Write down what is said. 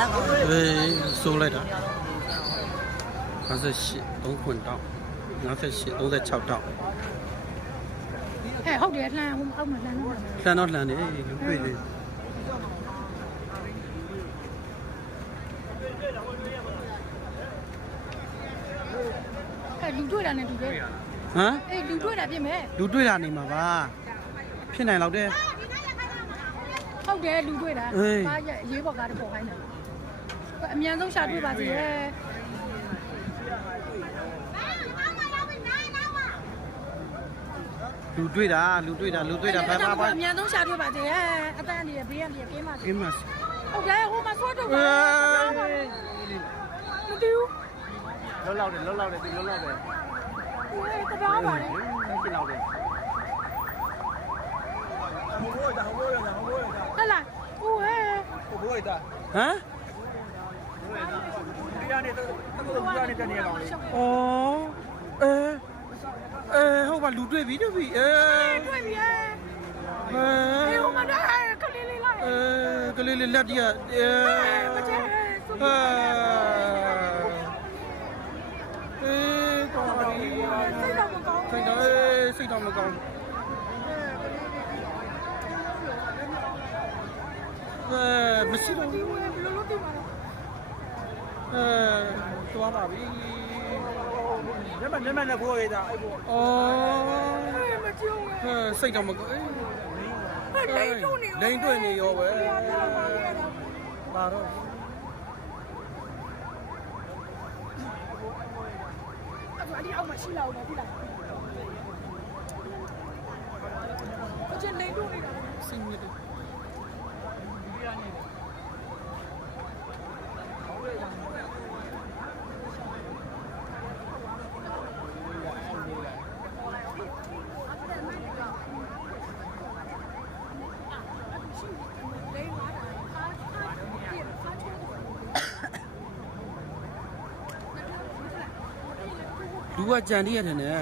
လားကော အေးဆိုးလိုက်တာ58 3ခွန်တောက်58 36တောက် ဟုတ်တယ်လှမ်းဟိုအောက်မှာလှမ်းတော့ လှန်တော့လှန်နေလူတွေ့လေ လူတွေ့တာနဲ့တူတယ် ဟမ် အေးလူတွေ့တာပြင်မဲ့ လူတွေ့တာနေမှာပါဖြစ်နိုင်တော့တယ် ဟုတ်တယ်လူတွေ့တာ အေး ကားရေးပေါ်ကားတော့ပေါ်ခိုင်းတယ်အမြန်ဆုံးရှာတွေ့ပါစေရဲ့ လူတွေ့တာဘာ အမြန်ဆုံးရှာတွေ့ပါစေရဲ့အတန်းနေဘေးကနေကင်းပါစေ ကင်းမတ် ဟုတ်တယ်ဟိုမှာဆွတ်တော့ပါမတူ လောလောက်တယ်သူလောလောက်တယ် ဘူးတပောင်းပါလေ ဖြစ်လောက်တယ် ဟဲ့လားဦးဟဲ့ ဘိုးရတာ ဟမ် ဒီကနေတော့ဒီကနေတနေရအောင်လေ ဩဟုတ်ပါလူတွေ့ပြီအေး တွေ့ပြီရဲ့အေးဟိုမှာတော့ခလေးလေးလိုက် ကလေးလေးလက်တည်းမကျဲဆုပ် ကောင်းပါပြီ စိတ်တော့မကောင်း စိတ်တော့မကောင်းမရှိတော့ဘူး ဘယ်လိုလုပ်တင်ပါလဲ သွားပါပြီ ညမနဲ့ဘိုးရတာအဲ့ဘိုး ဩ မကြုံ စိတ်တော့မကောင်း လိန်တို့နေ လိန်တွေ့နေရောပဲပါတော့ အဲ့ဒီအောက်မှာရှိလာအောင်ပြီလားအချင်းလိန်တို့နေတာ စိတ်မြစ်တယ်လူကကြံတည်းရတယ်နဲ့